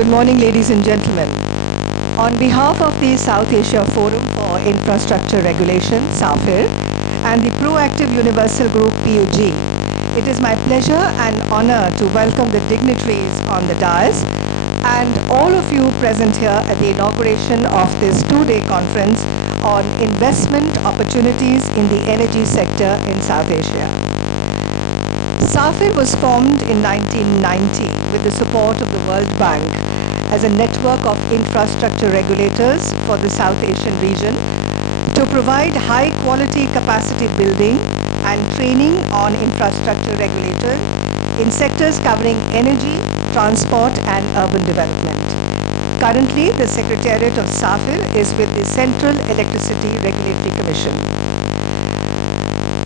Good morning, ladies and gentlemen. On behalf of the South Asia Forum for Infrastructure Regulation, SAFIR, and the Proactive Universal Group, PUG, it is my pleasure and honor to welcome the dignitaries on the dais and all of you present here at the inauguration of this two-day conference on investment opportunities in the energy sector in South Asia. SAFIR was formed in 1990 with the support of the World Bank as a network of infrastructure regulators for the South Asian region to provide high-quality capacity building and training on infrastructure regulators in sectors covering energy, transport and urban development. Currently, the Secretariat of SAFIR is with the Central Electricity Regulatory Commission.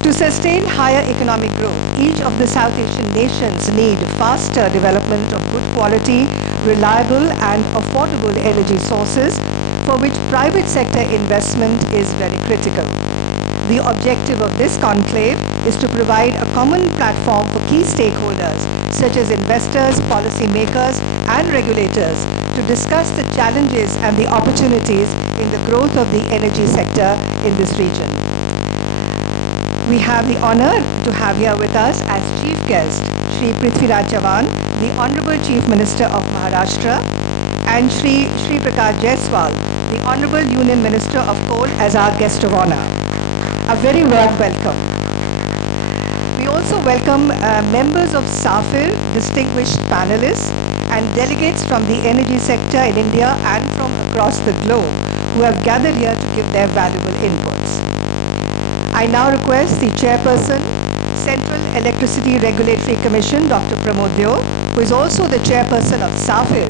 To sustain higher economic growth, each of the South Asian nations need faster development of good quality, reliable and affordable energy sources for which private sector investment is very critical. The objective of this conclave is to provide a common platform for key stakeholders such as investors, policymakers and regulators to discuss the challenges and the opportunities in the growth of the energy sector in this region. We have the honor to have here with us as chief guest Shri Prithviraj Chavan, the Honorable Chief Minister of Maharashtra, and Shri Prakash Jaiswal, the Honorable Union Minister of Coal, as our guest of honor. A very warm welcome. We also welcome members of SAFIR, distinguished panelists, and delegates from the energy sector in India and from across the globe who have gathered here to give their valuable inputs. I now request the Chairperson, Central Electricity Regulatory Commission, Dr. Pramod Deo, who is also the Chairperson of SAFIR,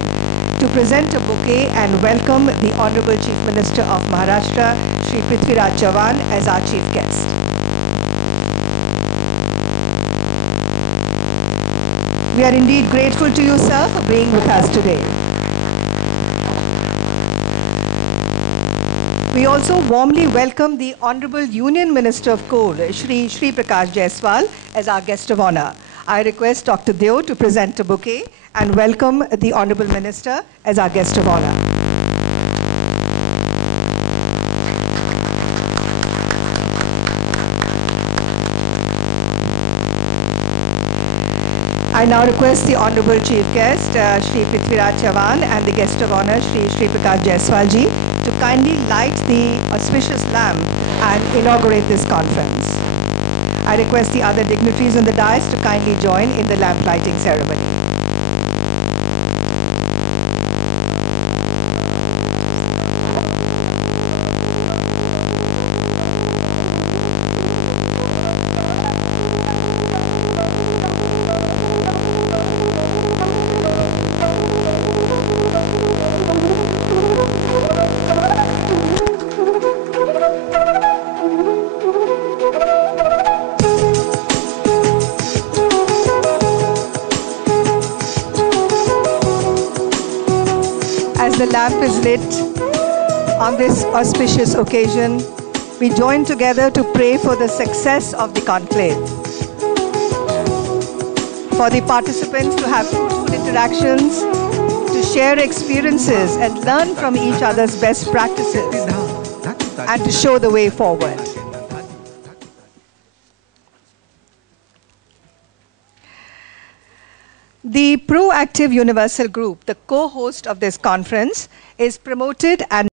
to present a bouquet and welcome the Honorable Chief Minister of Maharashtra, Shri Prithviraj Chavan, as our chief guest. We are indeed grateful to you, sir, for being with us today. We also warmly welcome the Honorable Union Minister of Coal, Shri Prakash Jaiswal, as our guest of honor. I request Dr. Deo to present a bouquet and welcome the Honorable Minister as our guest of honor. I now request the Honorable Chief Guest, Shri Prithviraj Chavan, and the guest of honor, Shri Prakash Jaiswal ji, to kindly light the auspicious lamp and inaugurate this conference. I request the other dignitaries on the dais to kindly join in the lamp lighting ceremony. As the lamp is lit on this auspicious occasion, we join together to pray for the success of the conclave, for the participants to have fruitful interactions, to share experiences and learn from each other's best practices, and to show the way forward. The Proactive Universal Group, the co-host of this conference, is promoted and